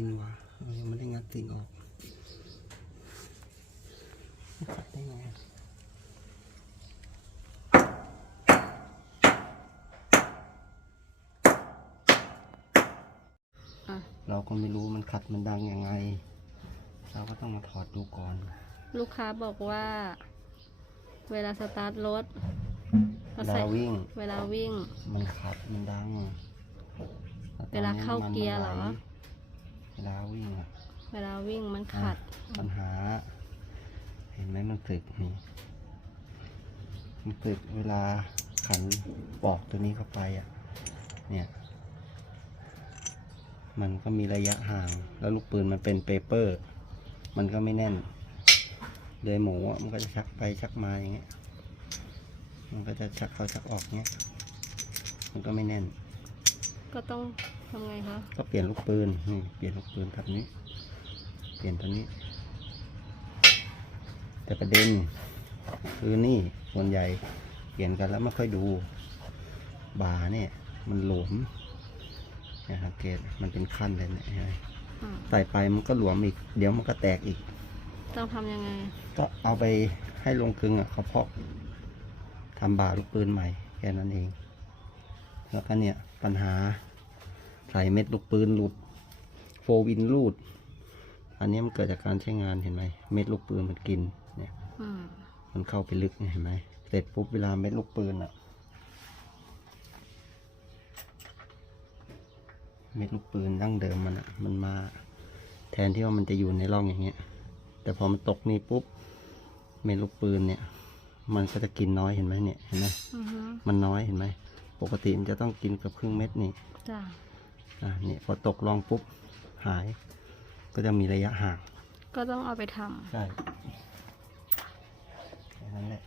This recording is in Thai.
กินวะเรายังไม่ได้งัดสิ่งออกขัดได้ไงอะอะเราก็ไม่รู้มันขัดมันดังยังไง เราก็ต้องมาถอดดูก่อน ลูกค้าบอกว่า เวลาสตาร์ทรถเวก็ลาใส่วิ่ง เวลาวิ่ง มันขัดมันดังแตอนเวลานี้เข้าเกียร์เหรอมันไห ลเวลาวิ่งอะเวลาวิ่งมันขัด ปัญหา เห็นไหมมันสึกนี่มันสึกเวลาขันปอกตัวนี้เข้าไปอะ เนี่ย มันก็มีระยะห่าง แล้วลูกปืนมันเป็นเปเปอร์ มันก็ไม่แน่น เลยหมูอะมันก็จะชักไปชักมาอย่างเงี้ย มันก็จะชักเข้าชักออกเงี้ย มันก็ไม่แน่น ก็ต้อง ทำไงคะ ก็เปลี่ยนลูกปืนนี่เปลี่ยนลูกปืนแบบนี้ เปลี่ยนตัวนี้ แต่ประเด็นคือนี่ส่วนใหญ่เปลี่ยนกันแล้วไม่ค่อยดู บาเนี่ยมันหลวมเนี่ยสังเกตมันเป็นขั้นเลยเนี่ยเห็นไหมอ่าใส่ไปมันก็หลวมอีก เดี๋ยวมันก็แตกอีก ต้องทำยังไง ก็เอาไปให้ลงกลึงอะเขาเพาะทำบาลูกปืนใหม่แค่นั้นเอง แล้วก็เนี่ยปัญหา ใส่เม็ดลูกปืนหลุด โฟวินรูด อันนี้มันเกิดจากการใช้งานเห็นไหมเม็ดลูกปืนมันกินเนี่ยอืมมันเข้าไปลึกเนี่ยเห็นไหมเสร็จปุ๊บเวลาเม็ดลูกปืนอะเม็ดลูกปืนดั้งเดิมมันอะมันมาแทนที่ว่ามันจะอยู่ในร่องอย่างเงี้ย แต่พอมันตกนี่ปุ๊บเม็ดลูกปืนเนี่ย มันก็จะกินน้อยเห็นไหมเนี่ยเห็นไหมอือฮึมันน้อยเห็นไหมปกติมันจะต้องกินเกับครึ่งเม็ดนี่จ้ะ อะเนี่ยพอตกร่องปุ๊บหาย ก็จะมีระยะห่าง ก็ต้องเอาไปทำ ใช่แค่นั้นแหละ